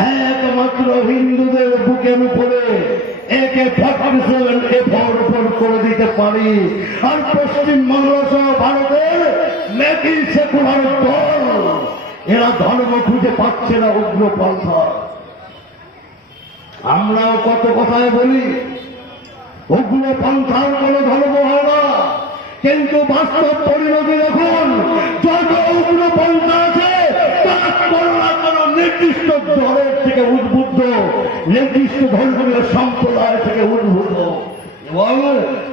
একমাত্র হিন্দুদের বুকের উপরে AK-47 করে দিতে পারি। আর পশ্চিমবাংলা সহ ভারতের মেকি সেকুলার দল এরা ধর্ম খুঁজে পাচ্ছে না উগ্রপন্থা। আমরাও কত কথায় বলি উগ্রপন্থার কোন ধর্ম হয় না, কিন্তু বাস্তব পরিণতি দেখুন, যত উগ্রপন্থা আছে তারা কোনো না কোনো নির্দিষ্ট দলের থেকে উদ্বুদ্ধ, নির্দিষ্ট ধর্মীয় সম্প্রদায় থেকে উদ্বুদ্ধ, এবং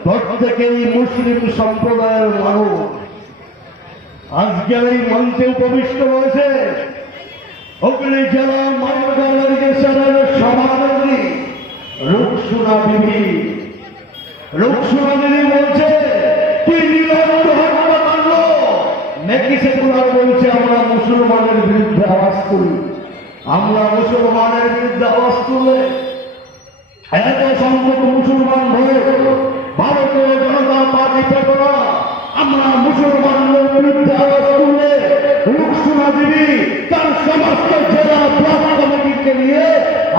প্রত্যেকেই মুসলিম সম্প্রদায়ের মানুষ। আজকের এই মঞ্চে উপবিষ্ট রয়েছে হুগলি জেলা মানবতার সভাপতি রুকসুনা বিবি। রুকসুনা বিবি বলছে কি নিরন্ত হত্যাকাণ্ড, মেকি সেকুলার বলছে আমরা মুসলমানের বিরুদ্ধে আওয়াজ করি। আমরা মুসলমানের বিরুদ্ধে আওয়াজ তুলে এত সংখ্যক মুসলমান হয়ে ভারতীয় জনতা পার্টি চেতনা আমরা মুসলমানদের বিরুদ্ধে আওয়াজ তুললে রুকসুনা বিবি তার সমস্ত জেলা ব্লক কমিটিকে নিয়ে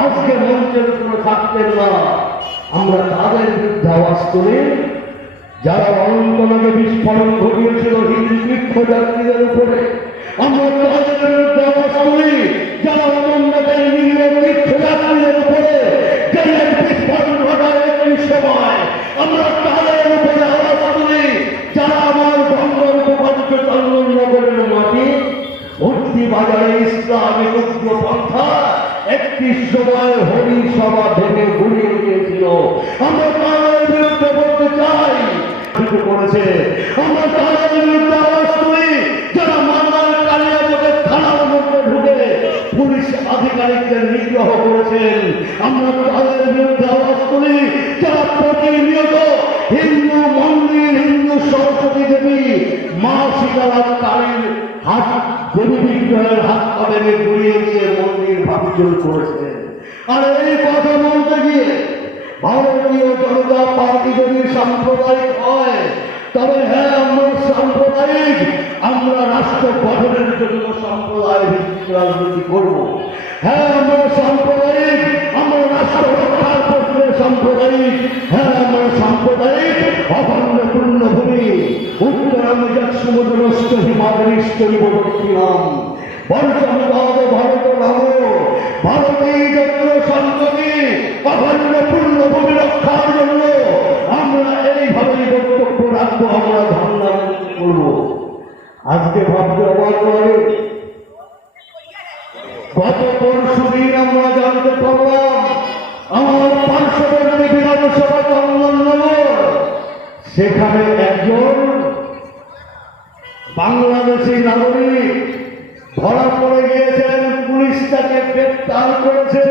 আজকে মঞ্চের উপরে থাকতেন না। আমরা তাদের বিরুদ্ধে আওয়াজ তুলি যারা অনন্তনাগে বিস্ফোরণ ঘটিয়েছিল হিন্দু তীর্থযাত্রীদের উপরে। আমরা তাদের বিরুদ্ধে আওয়াজ তুলি যারা অনন্তনাগের নিরীহ তীর্থযাত্রীদের উপরে জেলের বিস্ফোরণ ঘটায় একই সময়। আমরা তাদের উপরে আওয়াজ তুলি যারা আমার গঙ্গার উপপাদ্য চন্দননগরের মাটি ভর্তি বাজারে ইসলামিক উগ্রপন্থা একটি সময় হরি সভা ভেঙে গুড়িয়ে দিয়েছিল। আমরা তাদের বিরুদ্ধে বলতে চাই করেছে। আমরা তাদের বিরুদ্ধে আওয়াজ তুলি যারা মামলার কালিয়াচকের থানার মধ্যে ঢুকে পুলিশ আধিকারিকদের নিগ্রহ করেছেন। আমরা তাদের বিরুদ্ধে আওয়াজ তুলি যারা প্রতিনিয়ত হিন্দু মন্দির, হিন্দু সরস্বতী দেবী, মা সীতারাম কালীর হাত দেবী বিগ্রহের হাত পাবে গুড়িয়ে দিয়ে মন্দির ভাঙচুর করেছেন। আর এই কথা বলতে গিয়ে ভারতীয় জনতা পার্টি যদি সাম্প্রদায়িক হয়, তবে হ্যাঁ আমরা সাম্প্রদায়িক, আমরা রাষ্ট্র গঠনের জন্য সাম্প্রদায়িক রাজনীতি করব। হ্যাঁ আমরা সাম্প্রদায়িক, আমরা রাষ্ট্র রক্ষার প্রশ্নে সাম্প্রদায়িক। হ্যাঁ আমরা সাম্প্রদায়িক অখণ্ড পূর্ণভূমি উত্তরাম সমুদ্রস্থ হিমালয়স্থৈব দক্ষিণাম বর্ষমুদাদ ভারত নাম ভারতীয় যত্ন সন্ততি অখণ্ড পূর্ণভূমি রক্ষার জন্য আমরা এইভাবেই বক্তব্য রাখবো, আমরা ধর্ণা করব। আজকে ভাবতে অবাক লাগে, গত পরশুদিন আমরা জানতে পারলাম আমার পার্শ্ববর্তী বিধানসভা চন্দননগর, সেখানে একজন বাংলাদেশি নাগরিক ধরা পড়ে গিয়েছেন, পুলিশ তাকে গ্রেপ্তার করেছে।